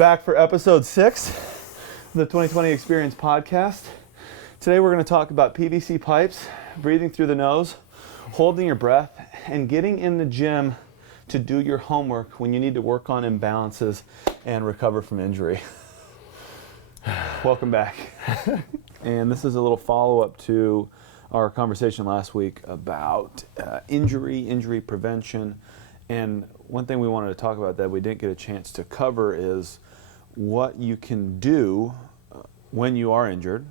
back for episode 6 of the 2020 Experience podcast. Today we're going to talk about PVC pipes, breathing through the nose, holding your breath, and getting in the gym to do your homework when you need to work on imbalances and recover from injury. Welcome back. And this is a little follow-up to our conversation last week about injury prevention. And one thing we wanted to talk about that we didn't get a chance to cover is what you can do when you are injured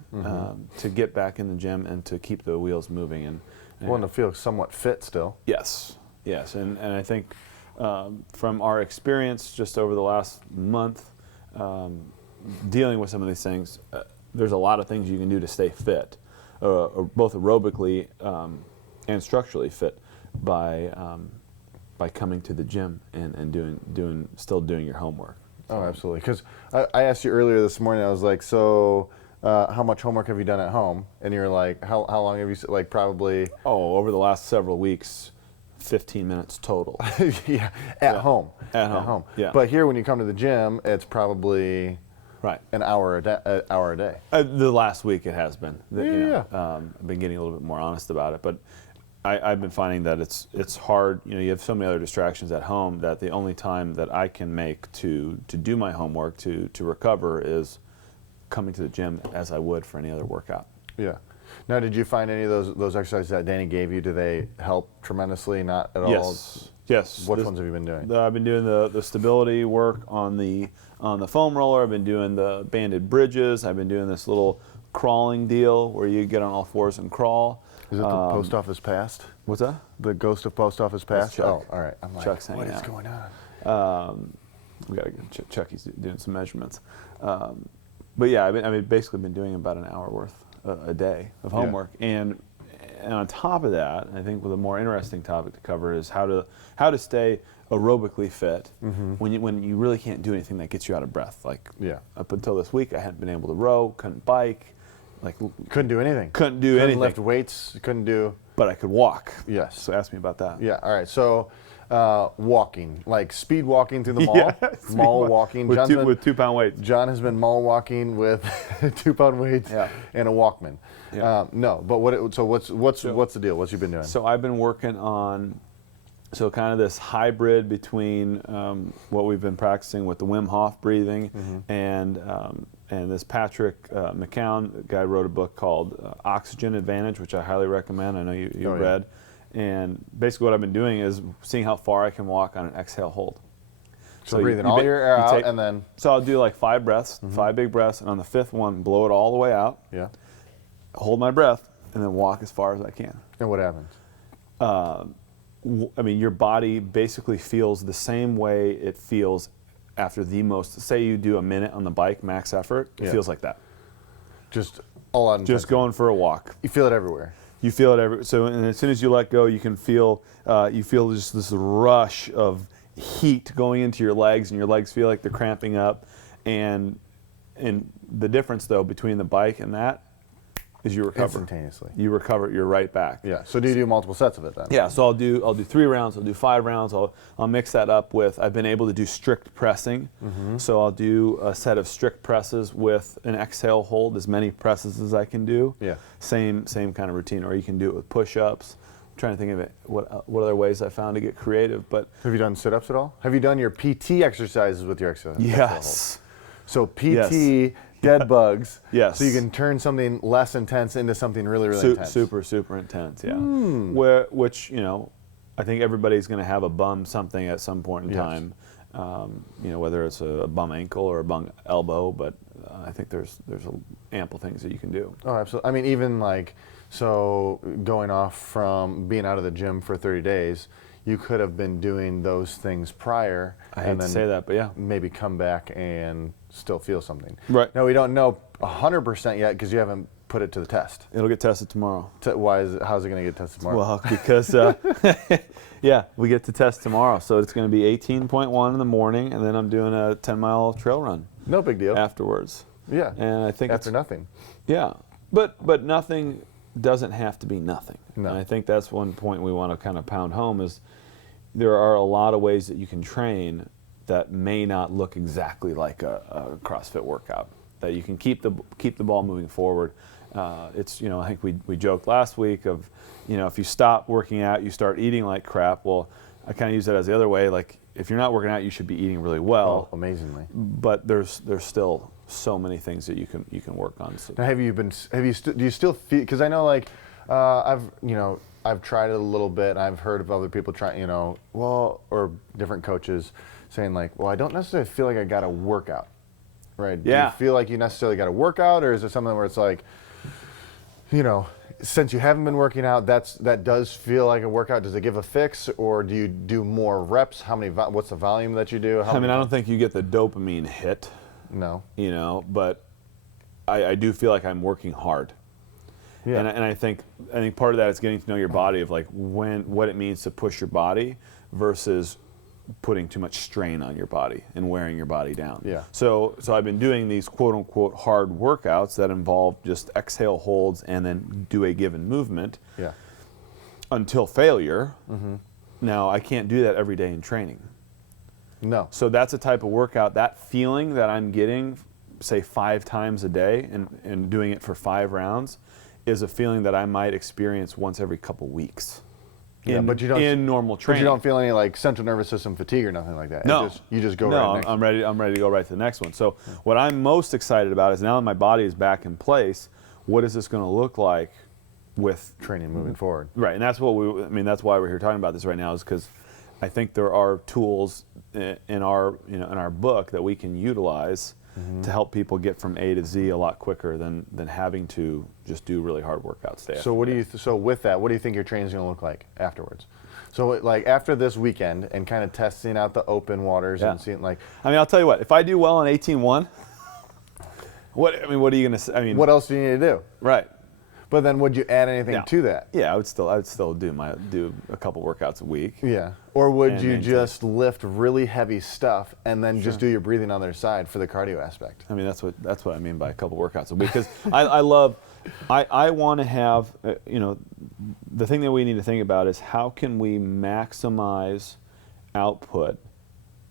to get back in the gym and to keep the wheels moving. And to feel somewhat fit still. Yes. And I think from our experience just over the last month dealing with some of these things, there's a lot of things you can do to stay fit, both aerobically and structurally fit by coming to the gym and still doing your homework. Oh, absolutely. Because I asked you earlier this morning, I was like, so how much homework have you done at home? And you were like, how long have you, like probably? Oh, over the last several weeks, 15 minutes total. At home. At home. Yeah. But here when you come to the gym, it's probably an hour a day. The last week it has been. I've been getting a little bit more honest about it, but I've been finding that it's hard. You have so many other distractions at home that the only time that I can make to do my homework to recover is coming to the gym as I would for any other workout. Yeah. Now, did you find any of those exercises that Danny gave you? Do they help tremendously? Not at all. Yes. What ones have you been doing? I've been doing the stability work on the foam roller. I've been doing the banded bridges. I've been doing this little crawling deal where you get on all fours and crawl. Is it the post office past? What's that? The ghost of post office past? Chuck. Oh, all right. I'm like, Chuck's what hanging is out. going on? We got to get Chucky's doing some measurements. But yeah, I've basically been doing about an hour worth a day of homework. Yeah. And on top of that, I think with a more interesting topic to cover is how to stay aerobically fit when you really can't do anything that gets you out of breath. Like up until this week, I hadn't been able to row, couldn't bike. Couldn't do anything. Couldn't do anything. Lift weights. Couldn't do. But I could walk. Yes. So ask me about that. Yeah. All right. So walking, like speed walking through the mall. Mall walking. With 2-pound weights. John has been mall walking with 2-pound weights and a Walkman. Yeah. No, but what's the deal? What's you been doing? So I've been working on kind of this hybrid between what we've been practicing with the Wim Hof Breathing and this Patrick McCown guy wrote a book called Oxygen Advantage, which I highly recommend. I know you've read. And basically what I've been doing is seeing how far I can walk on an exhale hold. So breathing all your air out and then... So I'll do like 5 breaths, 5 big breaths, and on the 5th one, blow it all the way out. Yeah. Hold my breath, and then walk as far as I can. And what happens? Your body basically feels the same way it feels after say you do a minute on the bike, max effort, it feels like that. Just all out intensity. Just going for a walk. You feel it everywhere. You feel it everywhere. So and as soon as you let go, you can feel, just this rush of heat going into your legs, and your legs feel like they're cramping up. And the difference, though, between the bike and that is you recover. Instantaneously. You recover, you're right back. Yeah. So do you do multiple sets of it then? Yeah. So I'll do 3 rounds. I'll do 5 rounds. I'll mix that up with. I've been able to do strict pressing. So I'll do a set of strict presses with an exhale hold, as many presses as I can do. Yeah. Same kind of routine. Or you can do it with push-ups. I'm trying to think of it. What other ways I found to get creative? But have you done sit-ups at all? Have you done your PT exercises with your exercise? Yes. So PT. Dead bugs. Yes. So you can turn something less intense into something really, really intense. Super intense, yeah. Which, I think everybody's going to have a bum something at some point in time. Whether it's a bum ankle or a bum elbow, but I think there's ample things that you can do. Oh, absolutely. I mean, even going off from being out of the gym for 30 days, you could have been doing those things prior. I hate to say that, but yeah. Maybe come back and still feel something. Right. Now, we don't know 100% yet because you haven't put it to the test. It'll get tested tomorrow. How's it going to get tested tomorrow? Well, because, we get to test tomorrow. So it's going to be 18.1 in the morning, and then I'm doing a 10-mile trail run. No big deal. Afterwards. Yeah. And I think after nothing. Yeah. But nothing doesn't have to be nothing. No. And I think that's one point we want to kind of pound home is there are a lot of ways that you can train that may not look exactly like a CrossFit workout. That you can keep the ball moving forward. It's, I think we joked last week of, if you stop working out, you start eating like crap. Well, I kind of use that as the other way. Like, if you're not working out, you should be eating really well. Oh, amazingly. But there's still so many things that you can work on. So. Now, do you still feel? Because I know, like, I've tried it a little bit, and I've heard of other people trying, or different coaches saying like, well, I don't necessarily feel like I got to work out, right? Do you feel like you necessarily got to work out, or is it something where it's like, since you haven't been working out, that does feel like a workout. Does it give a fix, or do you do more reps? What's the volume that you do? I don't think you get the dopamine hit. No. But I do feel like I'm working hard. Yeah. And I think part of that is getting to know your body, of like what it means to push your body versus putting too much strain on your body and wearing your body down. Yeah. So I've been doing these quote unquote hard workouts that involve just exhale holds and then do a given movement. Yeah. Until failure. Mm-hmm. Now I can't do that every day in training. No. So that's a type of workout, that feeling that I'm getting, say 5 times a day and doing it for 5 rounds, is a feeling that I might experience once every couple weeks. But you don't, in normal training. But you don't feel any like central nervous system fatigue or nothing like that. No. You just go right next. I'm ready to go right to the next one. So what I'm most excited about is, now that my body is back in place, what is this going to look like with training moving forward? Right, and that's that's why we're here talking about this right now, is because I think there are tools in our book that we can utilize to help people get from A to Z a lot quicker than having to just do really hard workouts day. So with that, what do you think your training is going to look like afterwards? So like after this weekend and kind of testing out the open waters and seeing like. I'll tell you what. If I do well on 18.1, what are you going to say? What else do you need to do? Right. But then would you add anything to that? Yeah, I would still do a couple workouts a week. Yeah. Or would you just lift really heavy stuff and then just do your breathing on their side for the cardio aspect? That's what I mean by a couple workouts a week, because I want to have the thing that we need to think about is, how can we maximize output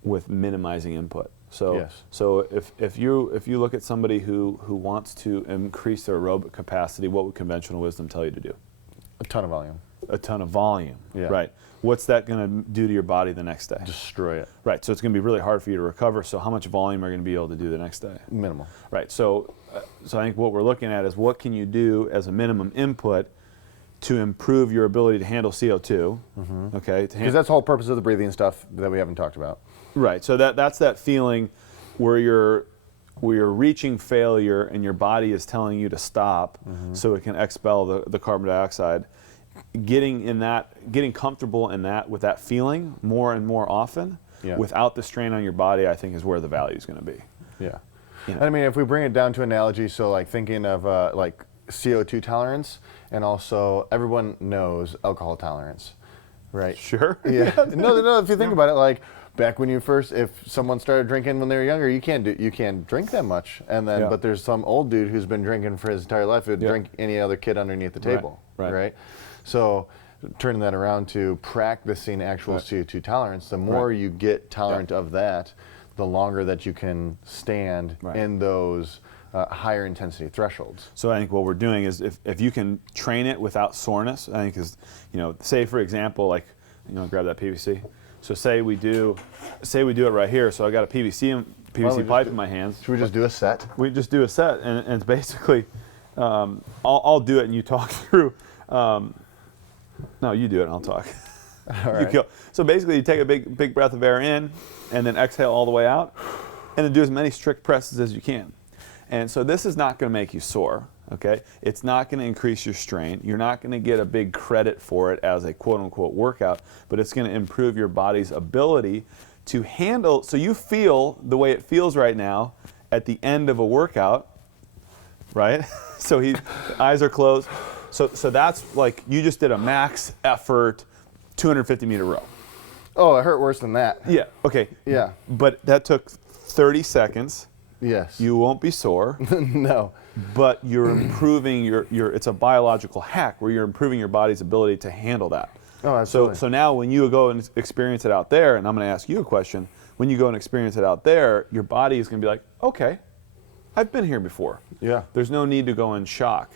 with minimizing input? So if you look at somebody who wants to increase their aerobic capacity, what would conventional wisdom tell you to do? A ton of volume. A ton of volume. Yeah. Right. What's that going to do to your body the next day? Destroy it. Right. So it's going to be really hard for you to recover. So how much volume are you going to be able to do the next day? Minimal. Right. So I think what we're looking at is, what can you do as a minimum input to improve your ability to handle CO2? Mm-hmm. Okay. Because that's the whole purpose of the breathing stuff that we haven't talked about. Right. So that's that feeling where you're reaching failure and your body is telling you to stop so it can expel the carbon dioxide. Getting comfortable in that, with that feeling more and more often, without the strain on your body, I think is where the value is going to be. Yeah. And if we bring it down to analogy, so like thinking of like CO2 tolerance, and also everyone knows alcohol tolerance, right? Sure. Yeah. No. If you think about it, like back when if someone started drinking when they were younger, you can't drink that much, and then but there's some old dude who's been drinking for his entire life who'd drink any other kid underneath the table, right? So turning that around to practicing actual CO2 tolerance, the more you get tolerant of that, the longer that you can stand in those higher intensity thresholds. So I think what we're doing is, if you can train it without soreness, I think is, say for example, like, grab that PVC. So say we do it right here. So I got a PVC pipe in my hands. Should we just do a set? We just do a set, and it's basically, I'll do it and you talk through. No, you do it and I'll talk. All right. You go. So basically, you take a big breath of air in, and then exhale all the way out, and then do as many strict presses as you can. And so this is not going to make you sore. Okay, it's not going to increase your strain. You're not going to get a big credit for it as a quote-unquote workout, but it's going to improve your body's ability to handle. So you feel the way it feels right now at the end of a workout, right? So eyes are closed. So that's like you just did a max effort 250-meter row. Oh, it hurt worse than that. Yeah. Okay. Yeah. But that took 30 seconds. Yes. You won't be sore. No. But you're improving it's a biological hack where you're improving your body's ability to handle that. Oh, absolutely. So now when you go and experience it out there, and I'm going to ask you a question, when you go and experience it out there, your body is going to be like, okay, I've been here before. Yeah. There's no need to go in shock.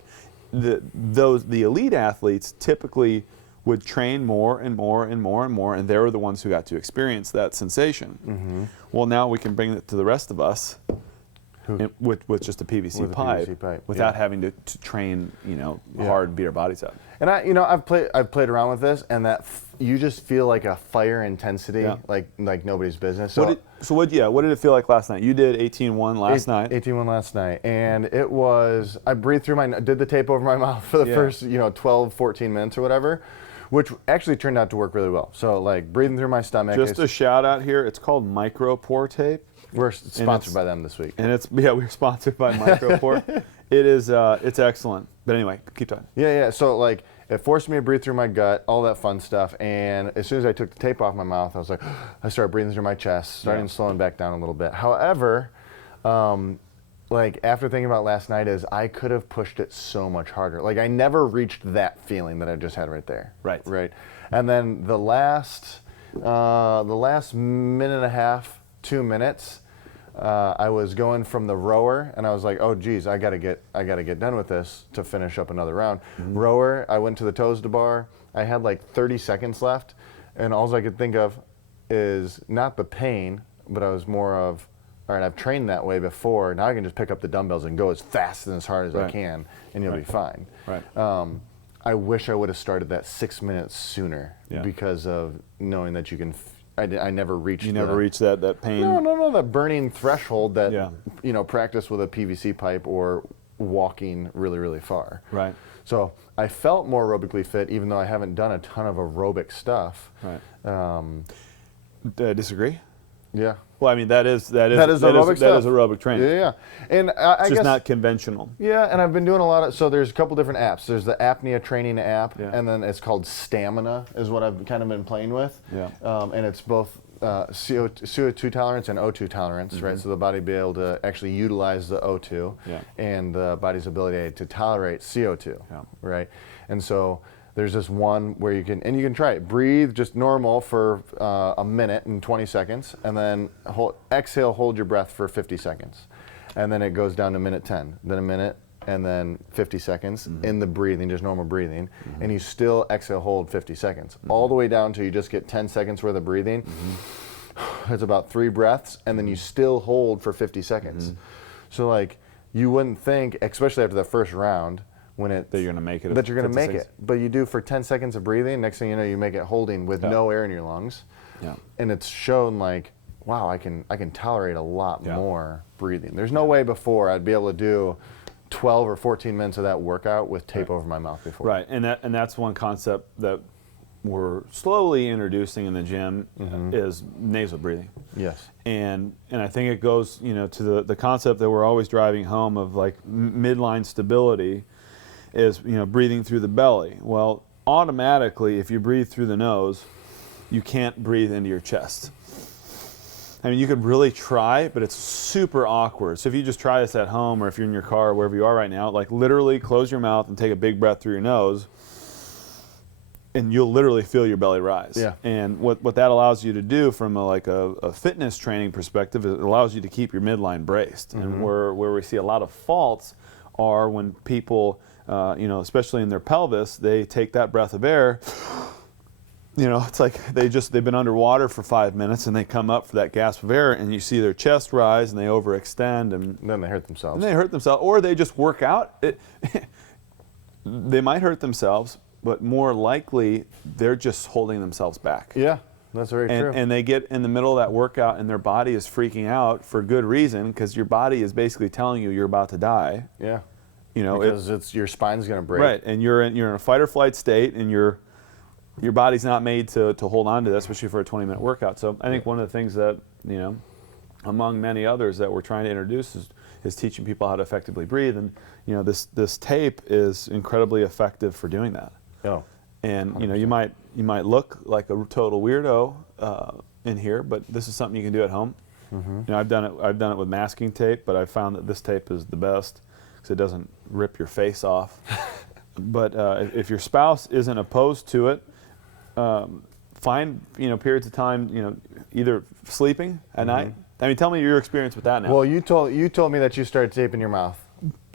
The elite athletes typically would train more and more and more and more, and they were the ones who got to experience that sensation. Well, now we can bring it to the rest of us with just a PVC pipe without having to train, hard, beat our bodies up. And I've played around with this, and that you just feel like a fire intensity, like nobody's business. So what did it feel like last night? You did 18-1 last night. 18-1 last night, and it was, I breathed through did the tape over my mouth for the first 12, 14 minutes or whatever, which actually turned out to work really well. So like breathing through my stomach. Just a shout out here, it's called micro-pore tape. We're sponsored by them this week. And we're sponsored by Micropore. It is, it's excellent. But anyway, keep talking. Yeah. So like, it forced me to breathe through my gut, all that fun stuff. And as soon as I took the tape off my mouth, I was like, I started breathing through my chest, starting slowing back down a little bit. However, like after thinking about last night, I could have pushed it so much harder. Like I never reached that feeling that I just had right there. Right. And then the last minute and a half, 2 minutes, I was going from the rower, and I was like, "Oh, geez, I gotta get done with this to finish up another round." Rower, I went to the toes to bar. I had like 30 seconds left, and all I could think of is not the pain, but I was more of, all right, I've trained that way before. Now I can just pick up the dumbbells and go as fast and as hard as I can, and you'll be fine. I wish I would have started that 6 minutes sooner because of knowing that you can. I never reached. You never reached that pain. No, that burning threshold that practice with a PVC pipe or walking really, really far. Right. So I felt more aerobically fit, even though I haven't done a ton of aerobic stuff. Right. Disagree. Yeah. Well, I mean that is aerobic stuff. That is aerobic training. Yeah. And it's just not conventional. Yeah, and I've been doing a lot of. So there's a couple different apps. There's the apnea training app, and then it's called Stamina, is what I've kind of been playing with. Yeah. And it's both CO2 tolerance and O2 tolerance, right? So the body be able to actually utilize the O2, and the body's ability to tolerate CO2, right? And so there's this one where you can try it. Breathe just normal for a minute and 20 seconds, and then exhale, hold your breath for 50 seconds. And then it goes down to minute 10, then a minute, and then 50 seconds in the breathing, just normal breathing. And you still exhale, hold 50 seconds. All the way down till you just get 10 seconds worth of breathing. It's about 3 breaths, and then you still hold for 50 seconds. So like, you wouldn't think, especially after the first round, that you're going to make it. That you're going to make it, but you do for 10 seconds of breathing. Next thing you know, you make it holding with no air in your lungs. Yeah. And it's shown like, wow, I can tolerate a lot more breathing. There's no way before I'd be able to do 12 or 14 minutes of that workout with tape over my mouth before. Right, and that's one concept that we're slowly introducing in the gym is nasal breathing. Yes. And I think it goes to the concept that we're always driving home of like midline stability. Is breathing through the belly. Well, automatically, if you breathe through the nose, you can't breathe into your chest. I mean, you could really try, but it's super awkward. So if you just try this at home, or if you're in your car, or wherever you are right now, like literally close your mouth and take a big breath through your nose, and you'll literally feel your belly rise. Yeah. And what that allows you to do from a fitness training perspective, it allows you to keep your midline braced. And where we see a lot of faults are when people especially in their pelvis, they take that breath of air. It's like they've been underwater for 5 minutes, and they come up for that gasp of air, and you see their chest rise, and they overextend, and then they hurt themselves. Or they just work out. They might hurt themselves, but more likely they're just holding themselves back. Yeah, that's very true. And they get in the middle of that workout, and their body is freaking out for good reason, because your body is basically telling you you're about to die. Yeah. Because it's your spine's going to break. Right, and you're in a fight or flight state, and your body's not made to hold on to that, especially for a 20-minute workout. So I think one of the things that among many others that we're trying to introduce is teaching people how to effectively breathe, and this tape is incredibly effective for doing that. Oh. And you might look like a total weirdo in here, but this is something you can do at home. I've done it with masking tape, but I found that this tape is the best, because it doesn't rip your face off. But if your spouse isn't opposed to it, find periods of time either sleeping at night. I mean, tell me your experience with that now. Well, you told me that you started taping your mouth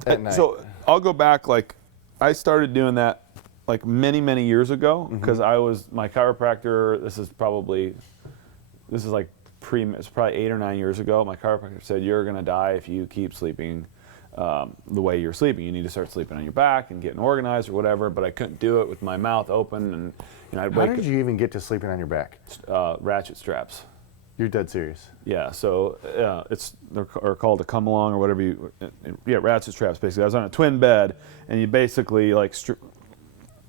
at night. So I'll go back, like I started doing that like many years ago because I was my chiropractor. This is probably it's probably 8 or 9 years ago. My chiropractor said, you're going to die if you keep sleeping the way you're sleeping. You need to start sleeping on your back and getting organized or whatever. But I couldn't do it with my mouth open, and I'd How did you even get to sleeping on your back? Ratchet straps. You're dead serious. Yeah, so they're called a come along or whatever ratchet straps basically. I was on a twin bed, and you basically like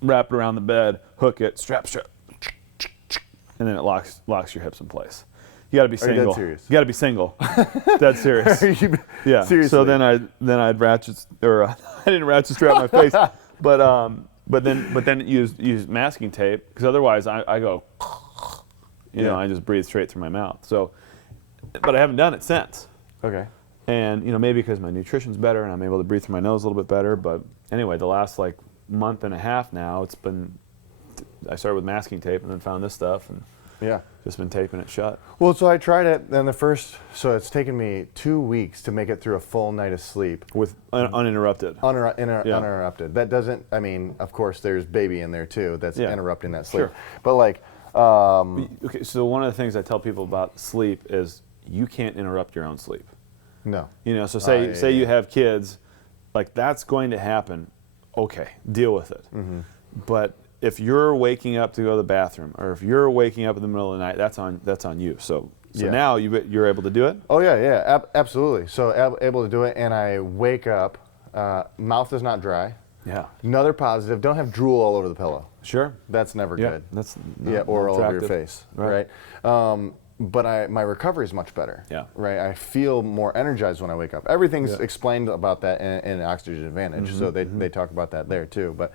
wrap it around the bed, hook it, strap, and then it locks your hips in place. You got to be single. Are you dead serious? You got to be single. Dead serious. Yeah. Seriously. So then I'd ratchet, or I didn't ratchet strap my face, but then use masking tape, because otherwise I go. I just breathe straight through my mouth. So, but I haven't done it since. Okay. And maybe because my nutrition's better and I'm able to breathe through my nose a little bit better. But anyway, the last like month and a half now, I started with masking tape and then found this stuff and just been taping it shut. Well, so I tried it. Then so it's taken me 2 weeks to make it through a full night of sleep with uninterrupted. Uninterrupted. That doesn't. I mean, of course, there's baby in there too. That's interrupting that sleep. Sure. But like. Okay, so one of the things I tell people about sleep is you can't interrupt your own sleep. No. So say you have kids, like that's going to happen. Okay, deal with it. But if you're waking up to go to the bathroom, or if you're waking up in the middle of the night, that's on you. So now you're able to do it? Oh yeah, absolutely. So able to do it, and I wake up, mouth is not dry. Yeah. Another positive, don't have drool all over the pillow. Sure. That's never good. That's or all over your face, right? But my recovery is much better. Yeah. Right. I feel more energized when I wake up. Everything's explained about that in Oxygen Advantage, so they talk about that there too. But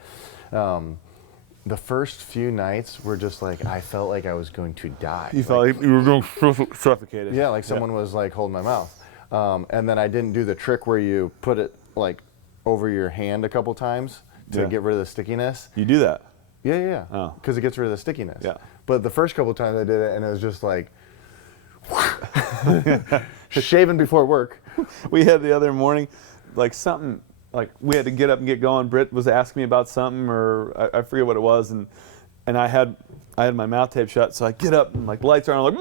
the first few nights were just like I felt like I was going to die. You felt like you were going suffocated. Yeah, like someone was like holding my mouth. And then I didn't do the trick where you put it like over your hand a couple times to get rid of the stickiness. You do that? Yeah. Oh. Because it gets rid of the stickiness. Yeah. But the first couple times I did it, and it was just like shaving before work. We had the other morning, like something, like we had to get up and get going. Britt was asking me about something, or I forget what it was, and I had my mouth tape shut, so I get up and like lights are on,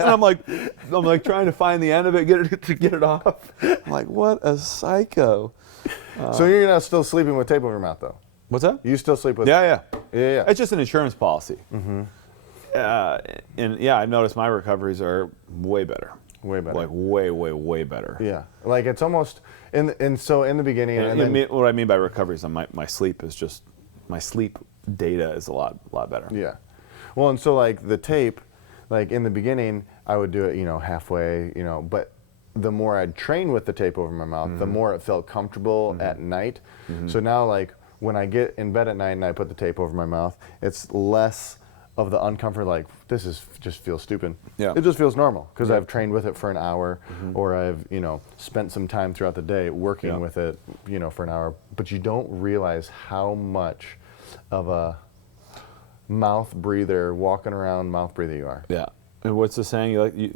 I'm like, and I'm like trying to find the end of it, get it off. I'm like, what a psycho. So you're not still sleeping with tape over your mouth, though? What's that? You still sleep with? Yeah. Yeah. It's just an insurance policy. And I've noticed my recoveries are way better. Way better. Like way better. Yeah. Like it's almost so in the beginning. What I mean by recovery is my sleep is just my sleep data is a lot better. Yeah. Well, and so like the tape, like in the beginning, I would do it, halfway, but the more I'd train with the tape over my mouth, the more it felt comfortable at night. So now, like when I get in bed at night and I put the tape over my mouth, it's less of the uncomfort. Like just feels stupid. Yeah. It just feels normal because I've trained with it for an hour, or I've spent some time throughout the day working with it, for an hour. But you don't realize how much of a mouth breather, walking around mouth breather you are. Yeah. And what's the saying?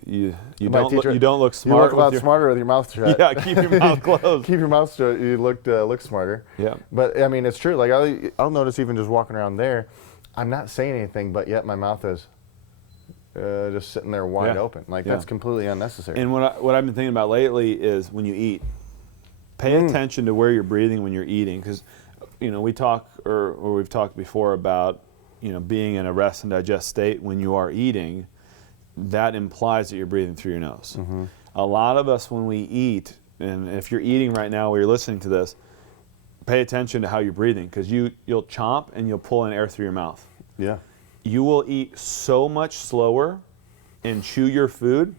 You don't look smart. You look a lot smarter with your mouth shut. Yeah, keep your mouth closed. Keep your mouth shut. You look smarter. Yeah. But I mean, it's true. Like I'll notice even just walking around there, I'm not saying anything, but yet my mouth is just sitting there wide open. Like that's completely unnecessary. And what I've been thinking about lately is when you eat, pay attention to where you're breathing when you're eating, because we talk or we've talked before about being in a rest and digest state when you are eating. That implies that you're breathing through your nose. A lot of us, when we eat, and if you're eating right now or you're listening to this, pay attention to how you're breathing, because you'll chomp and you'll pull in air through your mouth. Yeah. You will eat so much slower and chew your food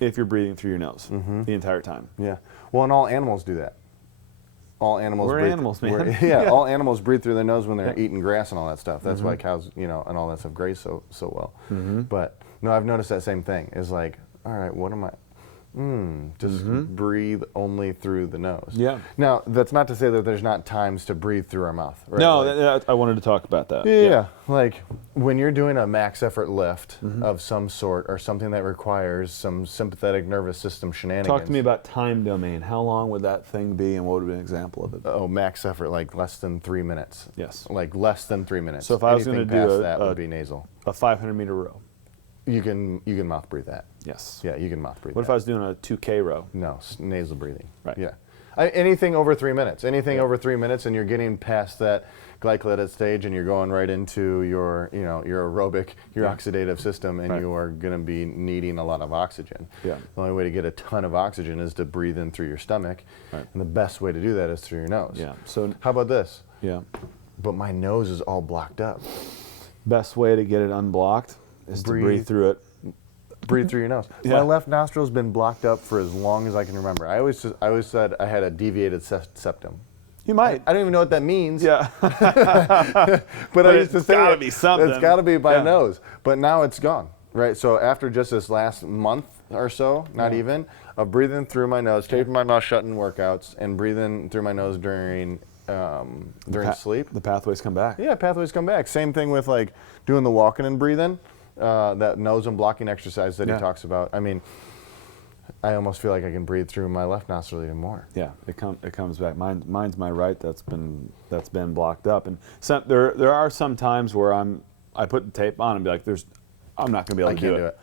if you're breathing through your nose the entire time. Yeah. Well, and all animals do that. All animals. We're animals, man. All animals breathe through their nose when they're eating grass and all that stuff. That's why cows, and all that stuff graze so well. But no, I've noticed that same thing. Is like, all right, what am I? Just breathe only through the nose. Yeah. Now, that's not to say that there's not times to breathe through our mouth. Right? No, Like, I wanted to talk about that. yeah. Like when you're doing a max effort lift of some sort or something that requires some sympathetic nervous system shenanigans. Talk to me about time domain. How long would that thing be, and what would be an example of it? Oh, max effort, like less than 3 minutes. Yes. Like less than 3 minutes. So if I was going to Anything do past that would be nasal. a 500-meter row. You can mouth breathe that. Yes. Yeah, you can mouth breathe What that. if I was doing a 2K row? No, nasal breathing. Right. Yeah. Anything over 3 minutes. Anything over 3 minutes, and you're getting past that glycolytic stage, and you're going right into your aerobic, your oxidative system, and you are going to be needing a lot of oxygen. Yeah. The only way to get a ton of oxygen is to breathe in through your stomach, and the best way to do that is through your nose. Yeah. So how about this? yeah. But my nose is all blocked up. Best way to get it unblocked is to breathe through it. Breathe through your nose. Yeah. My left nostril's been blocked up for as long as I can remember. I always said I had a deviated septum. You might. I don't even know what that means. Yeah. but I used to say it's gotta be something. It's got to be my nose. But now it's gone. Right. So after just this last month or so, not even, of breathing through my nose, taping my mouth shut in workouts, and breathing through my nose during sleep. The pathways come back. Yeah, pathways come back. Same thing with like doing the walking and breathing, that nose and blocking exercise that he talks about. I mean, I almost feel like I can breathe through my left nostril even more. Yeah, it comes back. Mine's my right that's been blocked up, and there are some times where I put the tape on and be like, I'm not going to be able to do it.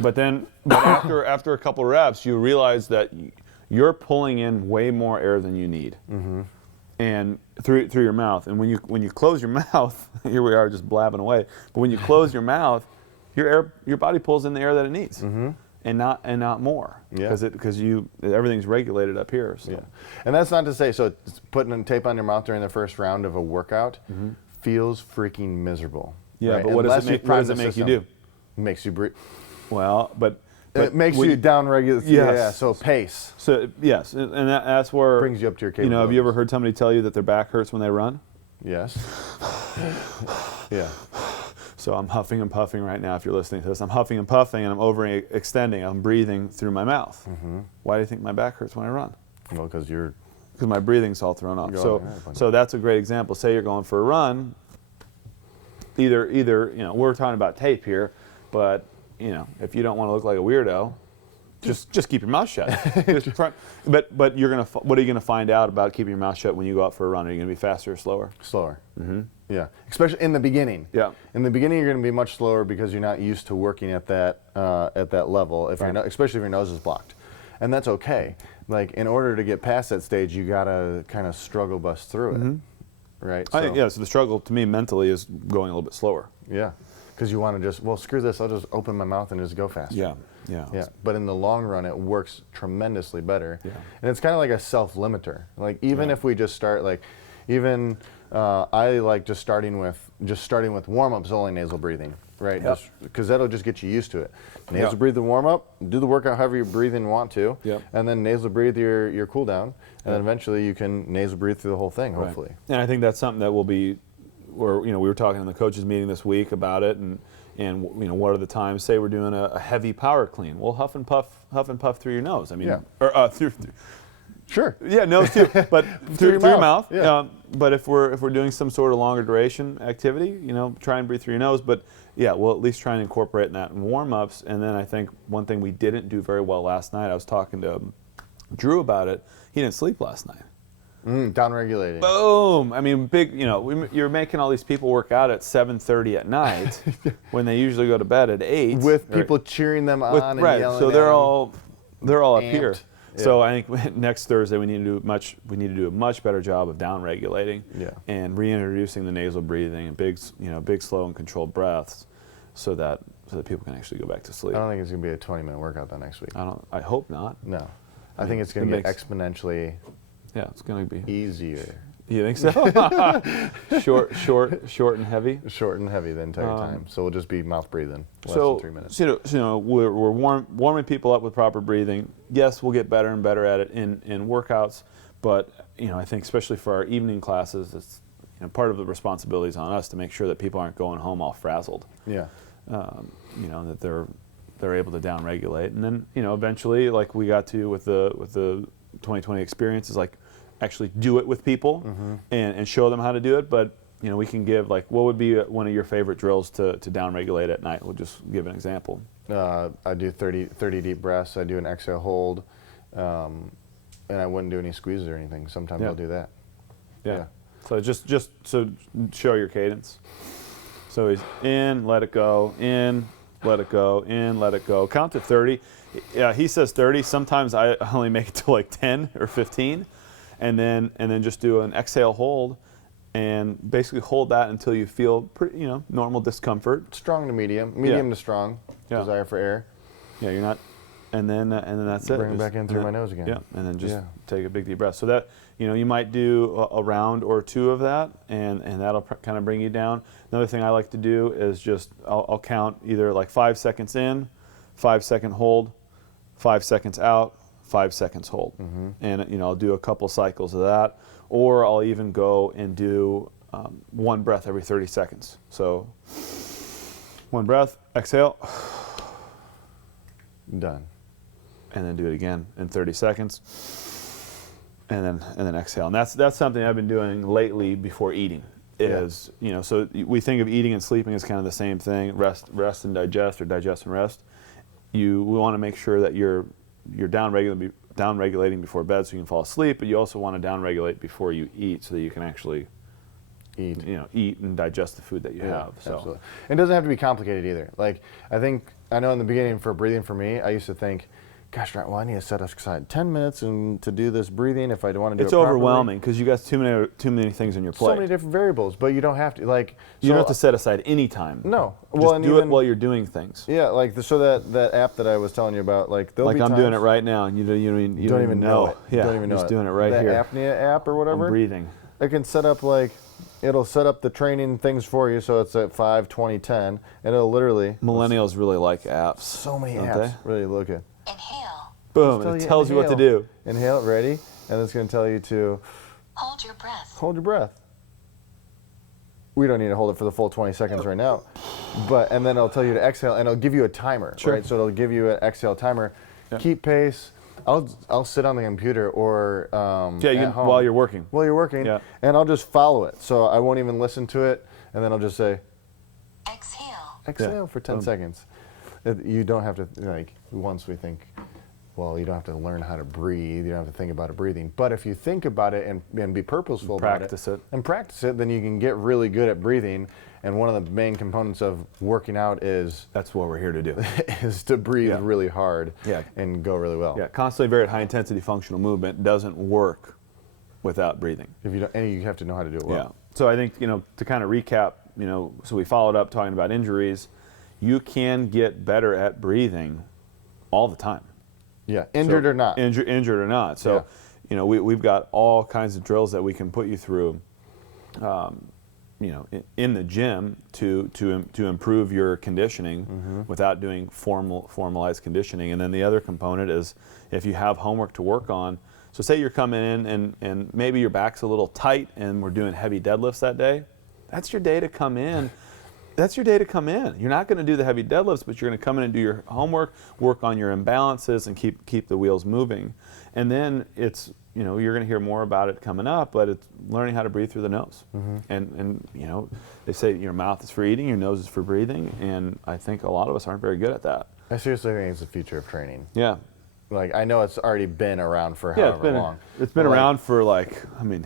But then after a couple reps, you realize that you're pulling in way more air than you need. And through your mouth, and when you close your mouth, here we are just blabbing away. But when you close your mouth, your body pulls in the air that it needs, and not more, because everything's regulated up here. So. Yeah, and that's not to say putting a tape on your mouth during the first round of a workout feels freaking miserable. Yeah, right? but what does it make you do? Makes you breathe. Well, but it makes you down regulate. Yes. Yeah, so pace. So yes, and that's where brings you up to your capabilities. You know, have you ever heard somebody tell you that their back hurts when they run? Yes. Yeah. So I'm huffing and puffing right now. If you're listening to this, I'm huffing and puffing, and I'm overextending. I'm breathing through my mouth. Why do you think my back hurts when I run? Well, because my breathing's all thrown off. So that's a great example. Say you're going for a run. Either we're talking about tape here, but if you don't want to look like a weirdo, just keep your mouth shut. But you're gonna. What are you gonna find out about keeping your mouth shut when you go out for a run? Are you gonna be faster or slower? Slower. Yeah, especially in the beginning. Yeah. In the beginning, you're gonna be much slower because you're not used to working at that level. Especially if your nose is blocked, and that's okay. Like in order to get past that stage, you gotta kind of struggle bust through it. Right. So the struggle to me mentally is going a little bit slower. Yeah. Because you want to screw this, I'll just open my mouth and just go faster. Yeah. But in the long run, it works tremendously better. Yeah. And it's kind of like a self-limiter. Like even if we just start, I like just starting with warm-ups, only nasal breathing, right? Because that'll just get you used to it. Nasal breathe the warm-up, do the workout however you breathe and want to, and then nasal breathe your cool down, and then eventually you can nasal breathe through the whole thing, hopefully. And I think that's something that will be. Or we were talking in the coaches meeting this week about it, and what are the times? Say we're doing a heavy power clean. Well, huff and puff through your nose. I mean, or through. Sure. Yeah, nose too, but through your mouth. Yeah. But if we're doing some sort of longer duration activity, try and breathe through your nose. But we'll at least try and incorporate that in warm-ups. And then I think one thing we didn't do very well last night. I was talking to Drew about it. He didn't sleep last night. Down-regulating. Boom! I mean, big. You're making all these people work out at 7:30 at night when they usually go to bed at 8. With people cheering them on and yelling. So they're all up here. Yeah. So I think next Thursday we need to do a much better job of down regulating and reintroducing the nasal breathing and big slow and controlled breaths, so that people can actually go back to sleep. I don't think it's going to be a 20-minute workout that next week. I hope not. No, I think it's going to get exponentially. Yeah, it's going to be easier. You think so? short and heavy. Short and heavy the entire time. So we'll just be mouth breathing less than 3 minutes. We're warming people up with proper breathing. Yes, we'll get better and better at it in workouts, but I think especially for our evening classes, it's part of the responsibility is on us to make sure that people aren't going home all frazzled. Yeah. That they're they're able to down regulate. And then, you know, eventually, like we got to with the 2020 experience, is like actually do it with people and show them how to do it. But you know, we can give, like, what would be one of your favorite drills to down regulate at night? We'll just give an example. I do 30 deep breaths. I do an exhale hold, and I wouldn't do any squeezes or anything. Sometimes I'll do that. Yeah. So just so show your cadence. So he's in, let it go, in, let it go, in, let it go. Count to 30. Yeah, he says 30. Sometimes I only make it to like 10 or 15, and then just do an exhale hold. And basically hold that until you feel pretty, you know, normal discomfort. Strong to medium to strong. Desire for air. Yeah, you're not, and then that's it. Bring it back in through my nose again. Yeah, and then just take a big deep breath. So that, you know, you might do a round or two of that, and that'll kind of bring you down. Another thing I like to do is just I'll count either like 5 seconds in, 5 second hold, 5 seconds out, 5 seconds hold, and you know, I'll do a couple cycles of that. Or I'll even go and do one breath every 30 seconds. So one breath, exhale. Done. And then do it again in 30 seconds. And then exhale. And that's something I've been doing lately before eating. Is, you know, so we think of eating and sleeping as kind of the same thing, rest and digest, or digest and rest. We want to make sure that you're down regulating before bed so you can fall asleep, but you also want to down regulate before you eat so that you can actually eat and digest the food that you have. So absolutely. It doesn't have to be complicated either. Like, I know in the beginning for breathing for me, I used to think, gosh, well, I need to set aside 10 minutes and to do this breathing if I want to do it properly. It's overwhelming because you got too many things on your plate. So many different variables, but you don't have to, like. You don't have to set aside any time. No. Just do it while you're doing things. Yeah, like so that app that I was telling you about, like there'll be I'm times, doing it right now, and you don't even know it. Yeah, don't even know just doing it right that here. Apnea app or whatever. I'm breathing. It can set up it'll set up the training things for you, so it's at 5, 20, 10, and it'll literally. Millennials really like apps. So many apps. They? Really look at. Inhale. Boom, it tells you what to do. Inhale, ready, and it's going to tell you to Hold your breath. hold your breath. We don't need to hold it for the full 20 seconds right now, and then it'll tell you to exhale, and it'll give you a timer, right? So it'll give you an exhale timer. Yeah. Keep pace. I'll sit on the computer or at home, while you're working. While you're working, and I'll just follow it. So I won't even listen to it, and then I'll just say, exhale for 10 seconds. You don't have to, once we think, well, you don't have to learn how to breathe. You don't have to think about it breathing. But if you think about it and be purposeful about it. And practice it, then you can get really good at breathing. And one of the main components of working out is... That's what we're here to do. is to breathe really hard and go really well. Yeah, constantly very high intensity functional movement doesn't work without breathing. If you don't, and you have to know how to do it well. Yeah. So I think, to kind of recap, so we followed up talking about injuries. You can get better at breathing all the time. Yeah, injured or not. Injured or not. So, we've got all kinds of drills that we can put you through, in the gym to improve your conditioning without doing formalized conditioning. And then the other component is if you have homework to work on. So say you're coming in and maybe your back's a little tight and we're doing heavy deadlifts that day. That's your day to come in. You're not going to do the heavy deadlifts, but you're going to come in and do your homework, work on your imbalances, and keep the wheels moving. And then it's, you're going to hear more about it coming up, but it's learning how to breathe through the nose. And they say your mouth is for eating, your nose is for breathing, and I think a lot of us aren't very good at that. I seriously think it's the future of training. Yeah. I know it's already been around for however long. It's been around for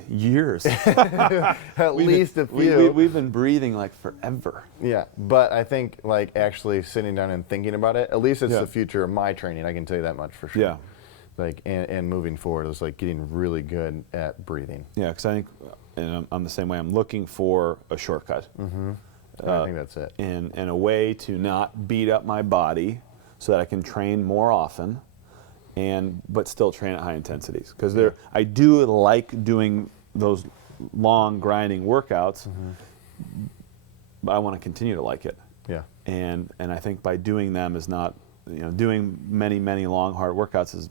years. At least a few. We've been breathing forever. Yeah, but I think actually sitting down and thinking about it, at least it's the future of my training. I can tell you that much for sure. Yeah. And moving forward is getting really good at breathing. Yeah, because I think, and I'm the same way. I'm looking for a shortcut. I think that's it. And a way to not beat up my body, so that I can train more often. But still train at high intensities, because I do like doing those long grinding workouts, but I want to continue to like it. Yeah. And I think by doing them is not, doing many long hard workouts is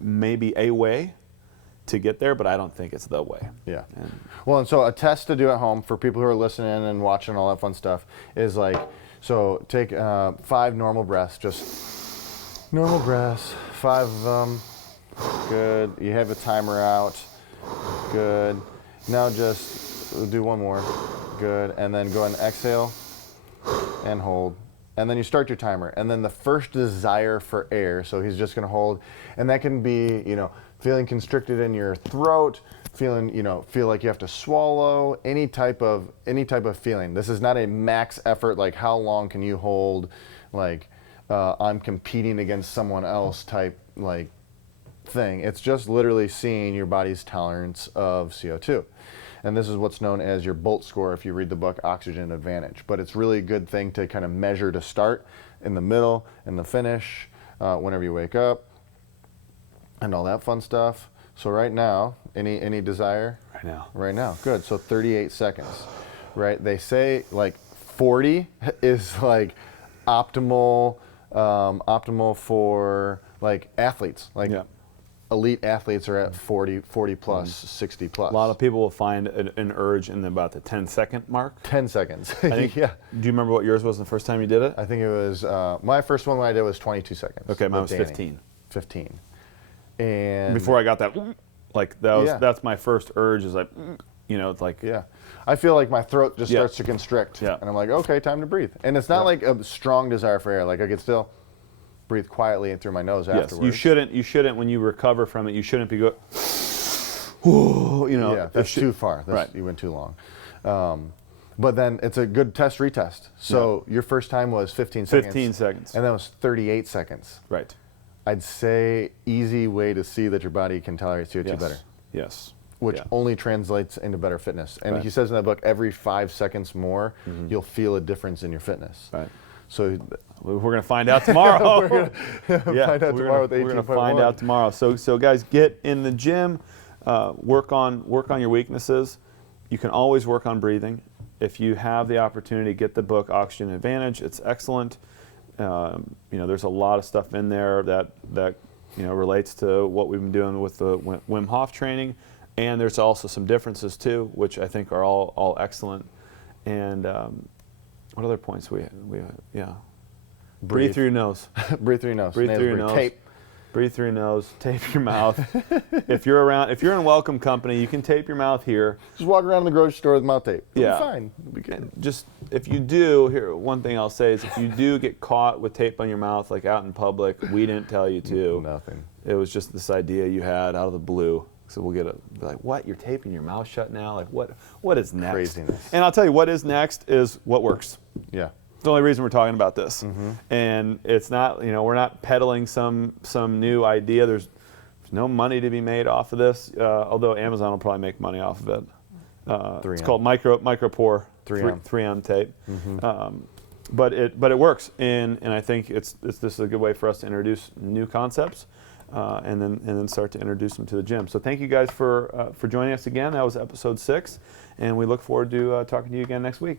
maybe a way to get there, but I don't think it's the way. Yeah. And so a test to do at home for people who are listening and watching all that fun stuff is So take 5 normal breaths, just normal breaths, 5 of them. Good. You have a timer out. Good. Now just do one more. Good. And then go ahead and exhale and hold. And then you start your timer. And then the first desire for air, so he's just going to hold. And that can be, feeling constricted in your throat, feeling, feel like you have to swallow, any type of feeling. This is not a max effort, like how long can you hold, like I'm competing against someone else type like thing. It's just literally seeing your body's tolerance of CO2. And this is what's known as your BOLT score if you read the book Oxygen Advantage. But it's really a good thing to kind of measure to start, in the middle, in the finish, whenever you wake up, and all that fun stuff. So right now, any desire? Right now. Right now, good. So 38 seconds, right? They say like 40 is like optimal for like athletes. Like elite athletes are at 40 plus, 60 plus. A lot of people will find an urge in about the 10-second mark. 10 seconds. I think, yeah. Do you remember what yours was the first time you did it? I think it was, my first one when I did was 22 seconds. Okay, mine was Danny. 15. 15. And before I got that, like that was, Yeah. that's my first urge is like, it's like. Yeah. I feel like my throat just Yeah. starts to constrict. Yeah. And I'm like, okay, time to breathe. And it's not like a strong desire for air. Like I could still breathe quietly in through my nose Yes, afterwards. you shouldn't when you recover from it, you shouldn't be Yeah, that's too far. Right. You went too long. But then it's a good test retest. So your first time was 15 seconds. 15 seconds. And that was 38 seconds. Right. I'd say easy way to see that your body can tolerate CO2 better. Yes. Which only translates into better fitness. And Right. he says in that book, every 5 seconds more, you'll feel a difference in your fitness. Right. So we're going to find out tomorrow. we're going to find out tomorrow with 18.1. We're going to find out tomorrow. So guys, get in the gym, work on your weaknesses. You can always work on breathing. If you have the opportunity, get the book Oxygen Advantage. It's excellent. There's a lot of stuff in there that relates to what we've been doing with the Wim Hof training, and there's also some differences too, which I think are all excellent. And what other points we breathe through your nose. Breathe through your nose. Breathe through your nose. Tape. Breathe through your nose. Tape your mouth. If you're in welcome company, you can tape your mouth here. Just walk around the grocery store with mouth tape. It'll be fine. It'll be good. Just if you do, here one thing I'll say is if you do get caught with tape on your mouth, like out in public, we didn't tell you to. Nothing. It was just this idea you had out of the blue. So we'll be like, what? You're taping your mouth shut now? Like what is next? Craziness. And I'll tell you what is next is what works. Yeah. It's the only reason we're talking about this. And it's not, we're not peddling some new idea. There's no money to be made off of this, although Amazon will probably make money off of it. It's called micropore 3M tape. But it works, and I think this is a good way for us to introduce new concepts, and then start to introduce them to the gym. So thank you guys for joining us again. That was episode 6, and we look forward to talking to you again next week.